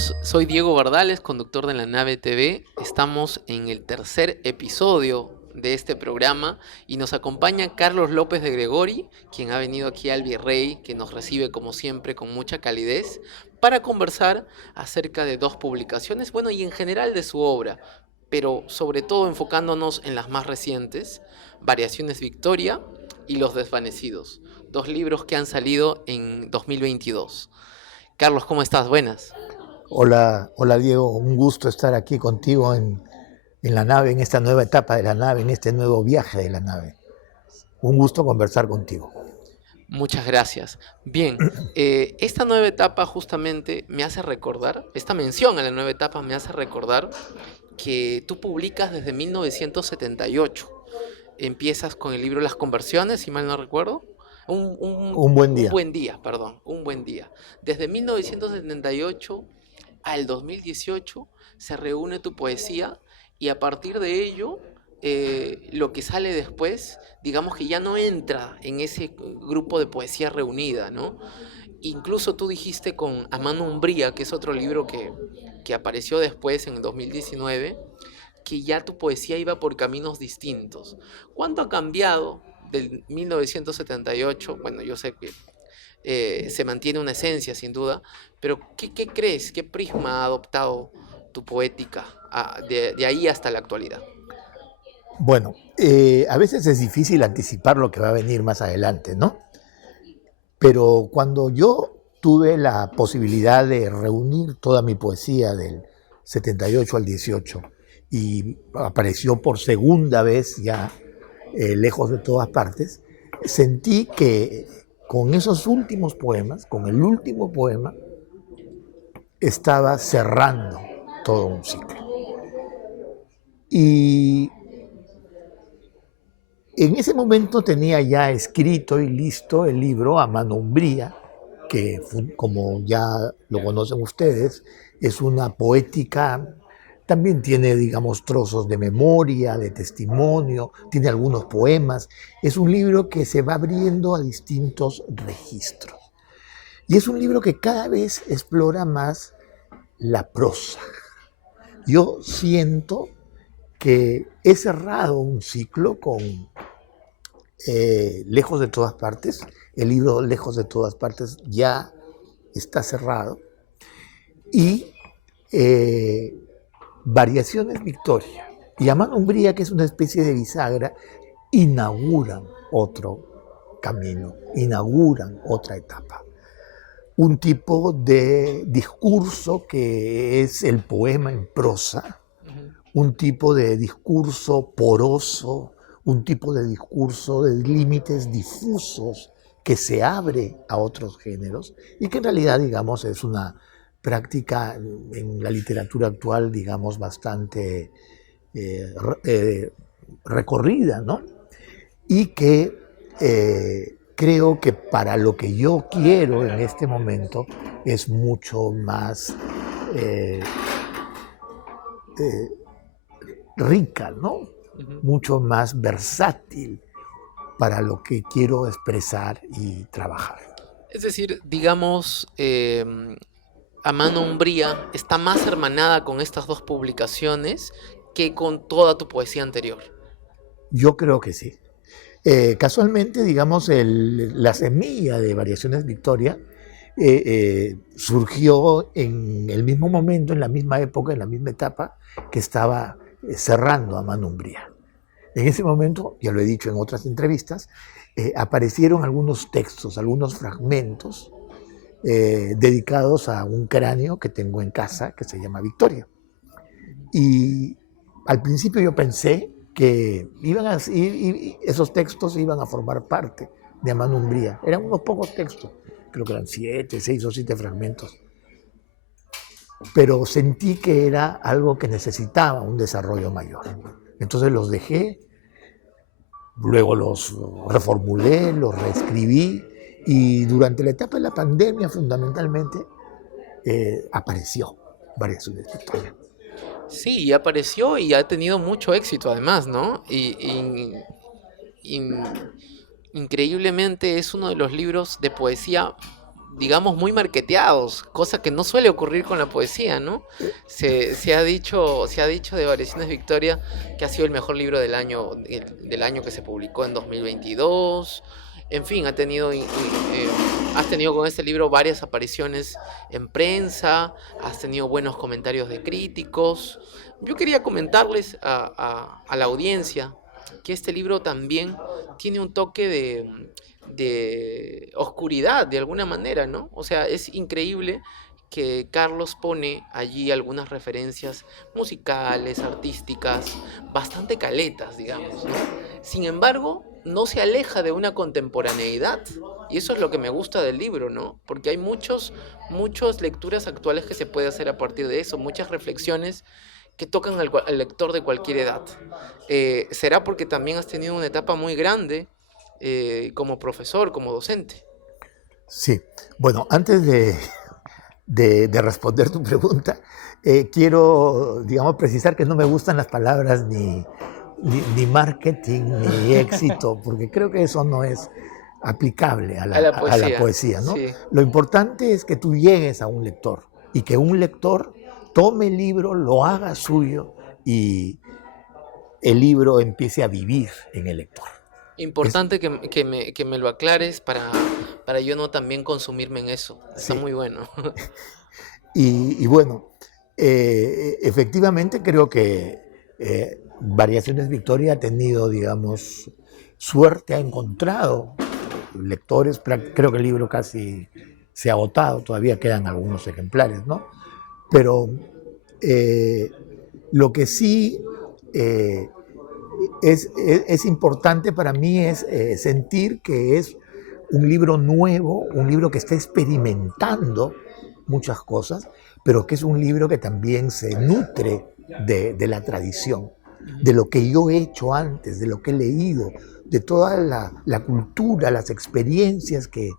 amigos, soy Diego Bardales, conductor de La Nave TV. Estamos en el tercer episodio de este programa y nos acompaña Carlos López de Gregori, quien ha venido aquí al Virrey, que nos recibe como siempre con mucha calidez, para conversar acerca de dos publicaciones, bueno, y en general de su obra, pero sobre todo enfocándonos en las más recientes, Variaciones Victoria y Los Desvanecidos, dos libros que han salido en 2022. Carlos, ¿cómo estás? Buenas. Hola, hola Diego, un gusto estar aquí contigo en la nave, en esta nueva etapa de la nave, en este nuevo viaje de la nave. Un gusto conversar contigo. Muchas gracias. Bien, esta nueva etapa justamente me hace recordar, esta mención a la nueva etapa me hace recordar que tú publicas desde 1978. Empiezas con el libro Las Conversiones, si mal no recuerdo. Un buen Un día. buen día, perdón, un buen día. Desde 1978 al 2018 se reúne tu poesía y a partir de ello lo que sale después, digamos que ya no entra en ese grupo de poesía reunida, ¿no? Incluso tú dijiste con A Mano Umbría, que es otro libro que apareció después en el 2019, que ya tu poesía iba por caminos distintos. ¿Cuánto ha cambiado del 1978? Bueno, yo sé que se mantiene una esencia sin duda, pero ¿qué crees? ¿Qué prisma ha adoptado tu poética de ahí hasta la actualidad? Bueno, a veces es difícil anticipar lo que va a venir más adelante, ¿no? Pero cuando yo tuve la posibilidad de reunir toda mi poesía del 78 al 18 y apareció por segunda vez ya lejos de todas partes, sentí que con esos últimos poemas, con el último poema, estaba cerrando todo un ciclo. Y en ese momento tenía ya escrito y listo el libro A Mano Umbría, que como ya lo conocen ustedes, es una poética, también tiene, digamos, trozos de memoria, de testimonio, tiene algunos poemas. Es un libro que se va abriendo a distintos registros. Y es un libro que cada vez explora más la prosa. Yo siento que he cerrado un ciclo con Lejos de todas partes. El libro Lejos de todas partes ya está cerrado. Y Variaciones Victoria y A Mano Umbría, que es una especie de bisagra, inauguran otro camino, inauguran otra etapa. Un tipo de discurso que es el poema en prosa, un tipo de discurso poroso, un tipo de discurso de límites difusos que se abre a otros géneros y que en realidad, digamos, es una práctica en la literatura actual, digamos, bastante recorrida, ¿no? Y que creo que para lo que yo quiero en este momento es mucho más rica, ¿no? Mucho más versátil para lo que quiero expresar y trabajar. Es decir, digamos, A Mano Umbría está más hermanada con estas dos publicaciones que con toda tu poesía anterior. Yo creo que sí. Casualmente, digamos, la semilla de Variaciones Victoria surgió en el mismo momento, en la misma época, en la misma etapa que estaba cerrando A Mano Umbría. En ese momento, ya lo he dicho en otras entrevistas, aparecieron algunos textos, algunos fragmentos dedicados a un cráneo que tengo en casa que se llama Victoria. Y al principio yo pensé que esos textos iban a formar parte de A Mano Umbría. Eran unos pocos textos, creo que eran 6 o 7 fragmentos. Pero sentí que era algo que necesitaba un desarrollo mayor. Entonces los dejé, luego los reformulé, los reescribí y durante la etapa de la pandemia fundamentalmente apareció Variaciones Victoria. Sí, y apareció y ha tenido mucho éxito además, ¿no? Increíblemente es uno de los libros de poesía digamos, muy marketeados, cosa que no suele ocurrir con la poesía, ¿no? Se ha dicho de Variaciones Victoria que ha sido el mejor libro del año que se publicó en 2022. En fin, has tenido con este libro varias apariciones en prensa, has tenido buenos comentarios de críticos. Yo quería comentarles a la audiencia que este libro también tiene un toque de oscuridad de alguna manera, ¿no? O sea, es increíble que Carlos pone allí algunas referencias musicales, artísticas, bastante caletas, digamos, ¿no? Sin embargo, no se aleja de una contemporaneidad. Y eso es lo que me gusta del libro, ¿no? Porque hay muchas lecturas actuales que se puede hacer a partir de eso, muchas reflexiones que tocan al lector de cualquier edad. Será porque también has tenido una etapa muy grande como profesor, como docente. Sí, bueno, antes de responder tu pregunta, quiero, digamos, precisar que no me gustan las palabras ni marketing ni éxito, porque creo que eso no es aplicable a A la a la poesía, poesía, ¿no? sí. Lo importante es que tú llegues a un lector y que un lector tome el libro, lo haga suyo y el libro empiece a vivir en el lector. Es, Importante que me lo aclares para yo no también consumirme en eso. Está sí, muy bueno. y bueno, efectivamente creo que Variaciones Victoria ha tenido, digamos, suerte, ha encontrado lectores, creo que el libro casi se ha agotado, todavía quedan algunos ejemplares, ¿no? Pero eh, lo que sí eh, es importante para mí es sentir que es un libro nuevo, un libro que está experimentando muchas cosas, pero que es un libro que también se nutre de la tradición, de lo que yo he hecho antes, de lo que he leído, de toda la cultura, las experiencias que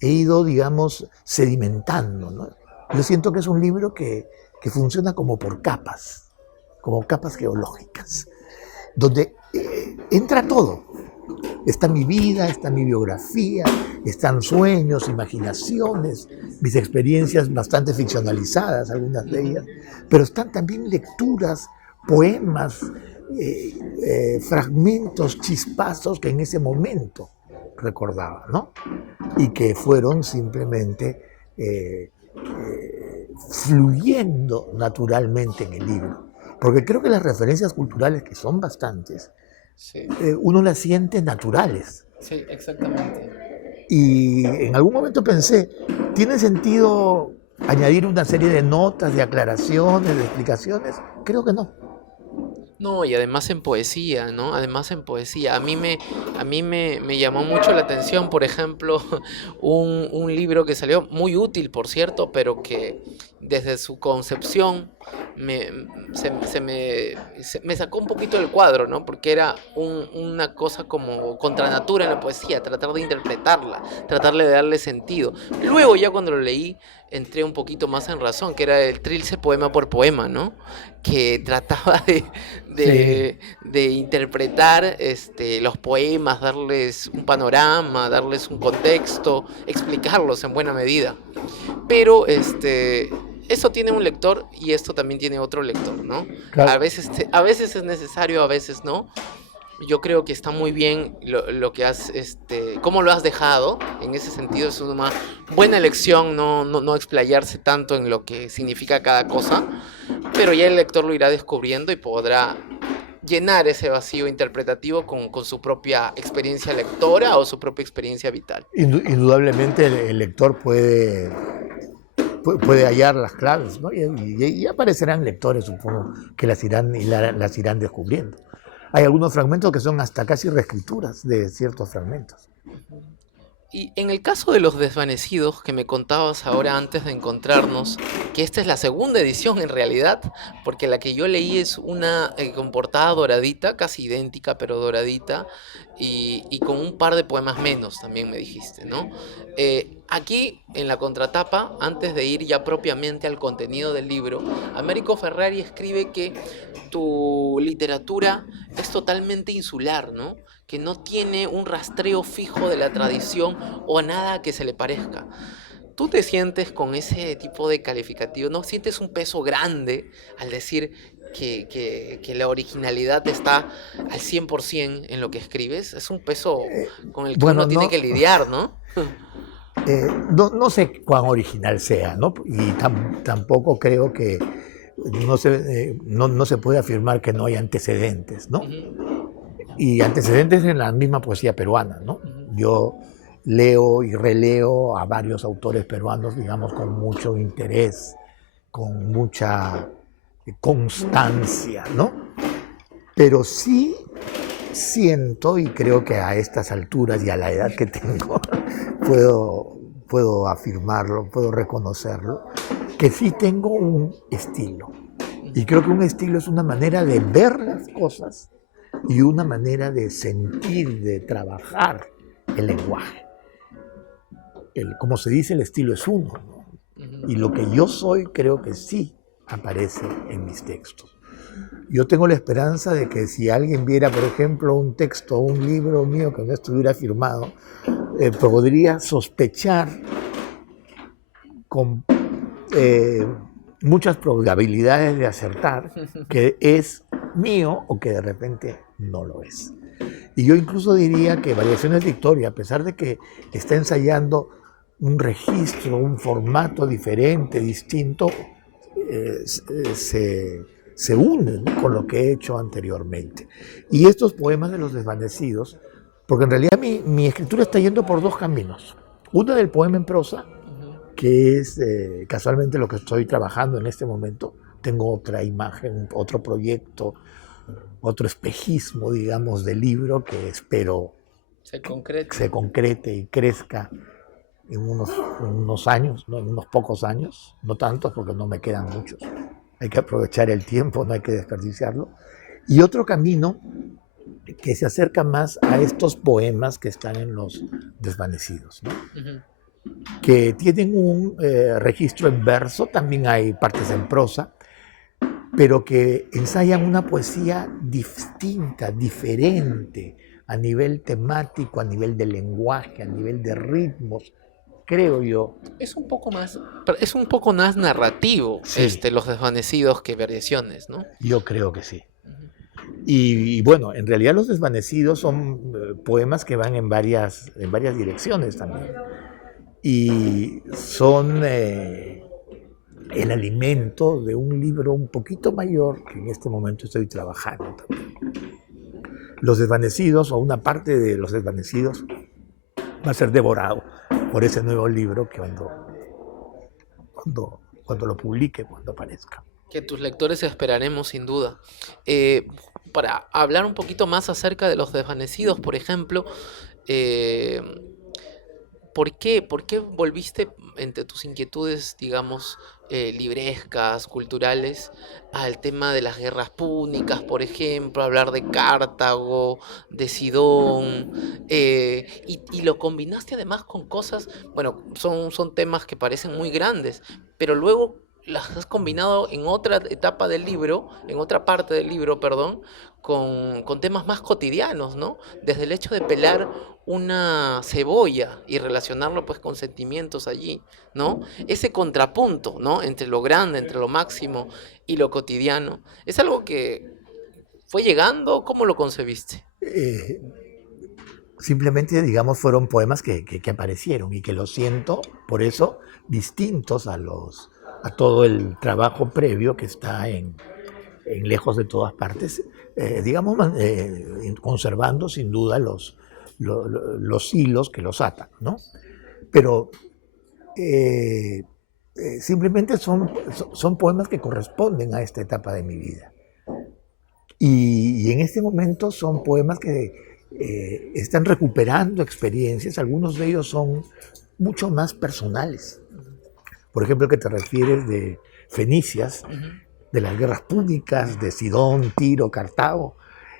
he ido, digamos, sedimentando, ¿no? Yo siento que es un libro que funciona como capas geológicas, donde entra todo. Está mi vida, está mi biografía, están sueños, imaginaciones, mis experiencias bastante ficcionalizadas, algunas de ellas, pero están también lecturas, poemas, fragmentos, chispazos que en ese momento recordaba, ¿no? Y que fueron simplemente fluyendo naturalmente en el libro. Porque creo que las referencias culturales, que son bastantes, Sí, uno las siente naturales. sí, exactamente. Y en algún momento pensé, ¿tiene sentido añadir una serie de notas, de aclaraciones, de explicaciones? Creo que no. No, y además en poesía, ¿no? Además en poesía. A mí me llamó mucho la atención, por ejemplo, un libro que salió muy útil, por cierto, pero que desde su concepción me, me sacó un poquito del cuadro, ¿no? Porque era una cosa como contra natura en la poesía, tratar de interpretarla, tratarle de darle sentido. Luego ya cuando lo leí, entré un poquito más en razón, que era el Trilce poema por poema, ¿no? Que trataba Sí, de interpretar los poemas, darles un panorama, darles un contexto, explicarlos en buena medida. Pero eso tiene un lector y esto también tiene otro lector, ¿no? A claro. veces, a veces es necesario, a veces no. Yo creo que está muy bien lo que has, cómo lo has dejado. En ese sentido es una buena elección no explayarse tanto en lo que significa cada cosa, pero ya el lector lo irá descubriendo y podrá llenar ese vacío interpretativo con su propia experiencia lectora o su propia experiencia vital. Indudablemente el lector puede hallar las claves, ¿no? Y aparecerán lectores, supongo, que las irán descubriendo. Hay algunos fragmentos que son hasta casi reescrituras de ciertos fragmentos. Y en el caso de Los Desvanecidos, que me contabas ahora antes de encontrarnos, que esta es la segunda edición en realidad, porque la que yo leí es una con portada doradita, casi idéntica, pero doradita, y con un par de poemas menos, también me dijiste, ¿no? Aquí, en la contratapa, antes de ir ya propiamente al contenido del libro, Américo Ferrari escribe que tu literatura es totalmente insular, ¿no? Que no tiene un rastreo fijo de la tradición o nada que se le parezca. ¿Tú te sientes con ese tipo de calificativo? ¿No sientes un peso grande al decir que la originalidad está al 100% en lo que escribes? Es un peso con el que Bueno, uno tiene no, que lidiar, ¿no? no sé cuán original sea, ¿no? Y tampoco creo que no se puede afirmar que no hay antecedentes, ¿no? Ujú, Y antecedentes en la misma poesía peruana, ¿no? ujú, Yo leo y releo a varios autores peruanos, digamos, con mucho interés, con mucha constancia, ¿no? Pero sí siento, y creo que a estas alturas y a la edad que tengo, puedo afirmarlo, puedo reconocerlo, que sí tengo un estilo. Y creo que un estilo es una manera de ver las cosas y una manera de sentir, de trabajar el lenguaje. Como se dice, el estilo es uno, ¿no? ujú. Y lo que yo soy creo que sí aparece en mis textos. Yo tengo la esperanza de que si alguien viera, por ejemplo, un texto o un libro mío que no estuviera firmado, podría sospechar con eh, muchas probabilidades de acertar que es mío o que de repente no lo es. Y yo incluso diría que Variaciones Victoria, a pesar de que está ensayando un registro, un formato diferente, distinto, se une, ¿no?, con lo que he hecho anteriormente. Y estos poemas de los desvanecidos, porque en realidad mi escritura está yendo por dos caminos. Uno del poema en prosa, Ujú. que es casualmente lo que estoy trabajando en este momento. Tengo otra imagen, otro proyecto, otro espejismo, digamos, de libro que espero Se que concrete. se concrete y crezca en unos años, ¿no? En unos pocos años, no tantos porque no me quedan muchos. Hay que aprovechar el tiempo, no hay que desperdiciarlo. Y otro camino que se acerca más a estos poemas que están en los desvanecidos, ¿no?, Ujú. que tienen un registro en verso, también hay partes en prosa, pero que ensayan una poesía distinta, diferente, a nivel temático, a nivel de lenguaje, a nivel de ritmos, creo yo. Es un poco más narrativo, Sí, Los Desvanecidos que Variaciones, ¿no? yo creo que sí. Ujú. Y bueno, en realidad Los Desvanecidos son poemas que van en varias direcciones también. Y son el alimento de un libro un poquito mayor que en este momento estoy trabajando también. Los Desvanecidos, o una parte de Los Desvanecidos, va a ser devorado por ese nuevo libro que cuando lo publique, cuando aparezca. Que tus lectores esperaremos sin duda. Eh, para hablar un poquito más acerca de Los Desvanecidos, por ejemplo, eh, ¿por qué volviste entre tus inquietudes, digamos, librescas, culturales, al tema de las guerras púnicas, por ejemplo, hablar de Cartago, de Sidón, y lo combinaste además con cosas, bueno, son temas que parecen muy grandes, pero luego las has combinado en otra etapa del libro, en otra parte del libro, perdón, con temas más cotidianos, ¿no? Desde el hecho de pelar una cebolla y relacionarlo pues con sentimientos allí, ¿no? Ese contrapunto, ¿no? Entre lo grande, entre lo máximo y lo cotidiano. Es algo que fue llegando, ¿cómo lo concebiste? Eh, Simplemente, digamos, fueron poemas que aparecieron y que lo siento, por eso, distintos a todo el trabajo previo que está en Lejos de todas partes, digamos, conservando sin duda los hilos que los atan, ¿no? Pero eh, simplemente son poemas que corresponden a esta etapa de mi vida. Y en este momento son poemas que están recuperando experiencias, algunos de ellos son mucho más personales. Por ejemplo, que te refieres de Fenicias, Ujú. de las guerras púnicas, de Sidón, Tiro, Cartago,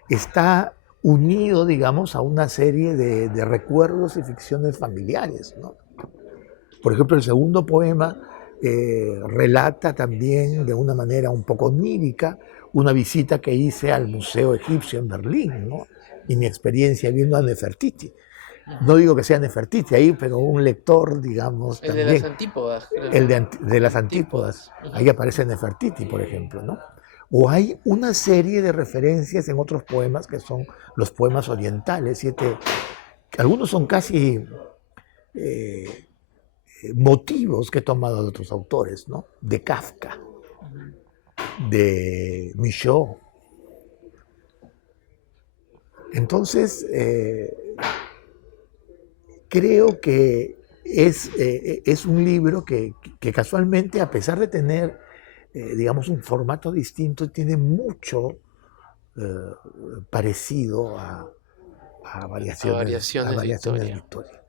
está unido, digamos, a una serie de recuerdos y ficciones familiares, ¿no? Por ejemplo, el segundo poema relata también de una manera un poco onírica una visita que hice al Museo Egipcio en Berlín, ¿no?, y mi experiencia viendo a Nefertiti. No digo que sea Nefertiti ahí, pero un lector, digamos, El de las también. antípodas, creo. El de las Antípodas. Ahí aparece Nefertiti, por ejemplo, ¿no? O hay una serie de referencias en otros poemas que son los poemas orientales, que algunos son casi eh, motivos que he tomado de otros autores, ¿no? De Kafka, de Michaud. Entonces, creo que es un libro que casualmente, a pesar de tener, digamos, un formato distinto, tiene mucho parecido a A variaciones de variaciones de historia. Victoria.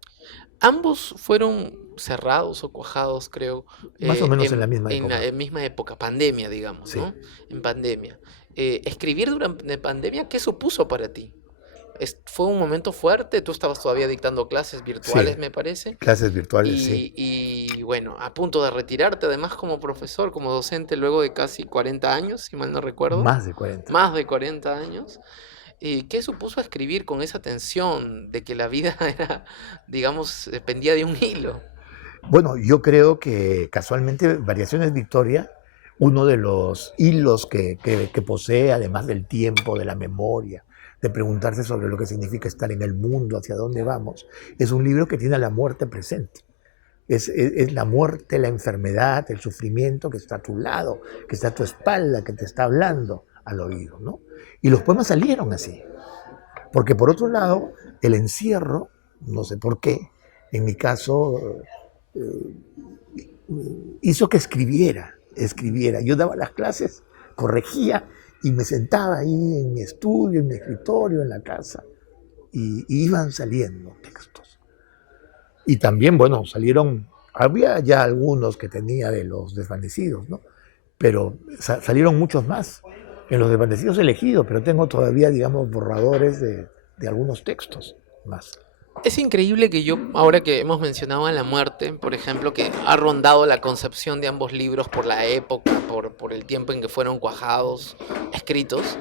Ambos fueron cerrados o cuajados, creo, Más o menos en la misma en la época. misma época, pandemia, digamos, Sí. ¿no? En pandemia. Escribir durante pandemia, ¿qué supuso para ti? ¿Fue un momento fuerte? Tú estabas todavía dictando clases virtuales, Sí, me parece. clases virtuales, sí. Y bueno, a punto de retirarte además como profesor, como docente, luego de casi 40 años, si mal no recuerdo. Más de 40. Más de 40 años. ¿Qué supuso escribir con esa tensión de que la vida era, digamos, pendía de un hilo? Bueno, yo creo que casualmente Variaciones Victoria, uno de los hilos que posee, además del tiempo, de la memoria, de preguntarse sobre lo que significa estar en el mundo, hacia dónde vamos, es un libro que tiene a la muerte presente. Es la muerte, la enfermedad, el sufrimiento que está a tu lado, que está a tu espalda, que te está hablando al oído, ¿no? Y los poemas salieron así. Porque por otro lado, el encierro, no sé por qué, en mi caso, hizo que escribiera. Yo daba las clases, corregía y me sentaba ahí en mi estudio, en mi escritorio, en la casa. Y iban saliendo textos. Y también, bueno, había ya algunos que tenía de los desvanecidos, ¿no? Pero salieron muchos más. En los desvanecidos elegidos, pero tengo todavía, digamos, borradores de algunos textos más. Es increíble que yo, ahora que hemos mencionado a la muerte, por ejemplo, que ha rondado la concepción de ambos libros por la época, por el tiempo en que fueron cuajados, escritos,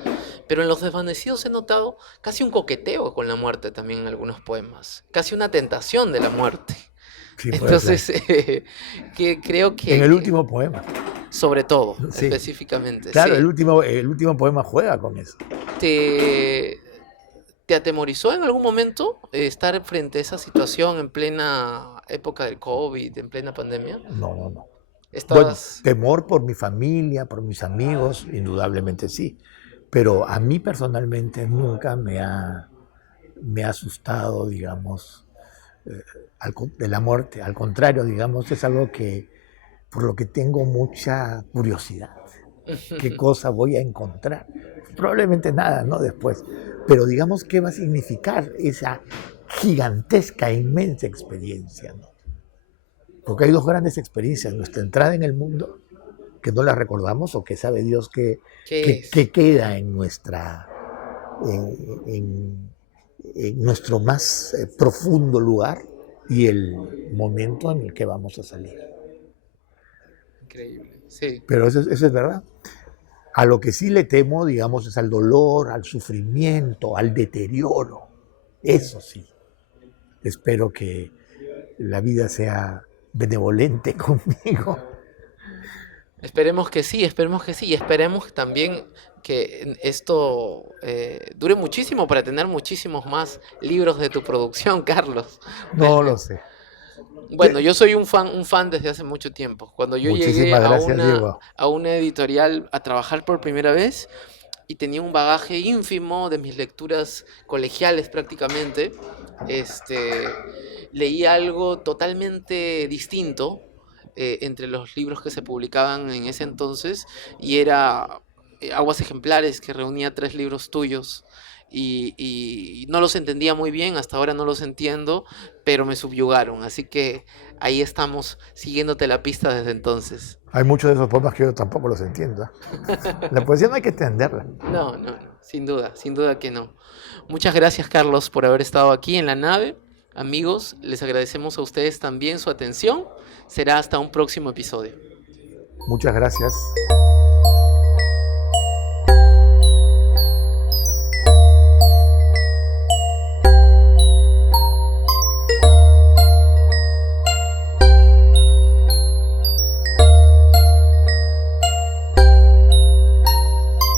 pero en Los Desvanecidos he notado casi un coqueteo con la muerte también en algunos poemas, casi una tentación de la muerte. Sí, puede ser. Entonces, que creo En el que, último poema. sobre todo, Sí. específicamente, Claro, sí. el último poema juega con eso. ¿Te atemorizó en algún momento estar frente a esa situación en plena época del COVID, en plena pandemia? No, no, no. Bueno, ¿Estás temor por mi familia, por mis amigos, indudablemente sí. Pero a mí personalmente nunca me ha asustado, digamos, de la muerte. Al contrario, digamos, es algo por lo que tengo mucha curiosidad. ¿Qué cosa voy a encontrar? Probablemente nada, ¿no? Después. Pero digamos, ¿qué va a significar esa gigantesca, inmensa experiencia, ¿no? Porque hay dos grandes experiencias. Nuestra entrada en el mundo, que no la recordamos, o que sabe Dios qué es? que queda en en nuestro más profundo lugar, y el momento en el que vamos a salir. Increíble, sí. Pero eso es verdad. A lo que sí le temo, digamos, es al dolor, al sufrimiento, al deterioro. Eso sí. Espero que la vida sea benevolente conmigo. Esperemos que sí, y esperemos también que esto dure muchísimo para tener muchísimos más libros de tu producción, Carlos. No lo Realmente. sé. Bueno, yo soy un fan desde hace mucho tiempo. Cuando yo llegué Muchísimas gracias, Diego. a una editorial a trabajar por primera vez y tenía un bagaje ínfimo de mis lecturas colegiales prácticamente, leí algo totalmente distinto entre los libros que se publicaban en ese entonces y era Aguas Ejemplares, que reunía 3 libros tuyos. Y no los entendía muy bien, hasta ahora no los entiendo, pero me subyugaron. Así que ahí estamos siguiéndote la pista desde entonces. Hay muchos de esos poemas que yo tampoco los entiendo. La poesía no hay que entenderla. No, sin duda que no. Muchas gracias, Carlos, por haber estado aquí en la nave. Amigos, les agradecemos a ustedes también su atención. Será hasta un próximo episodio. Muchas gracias.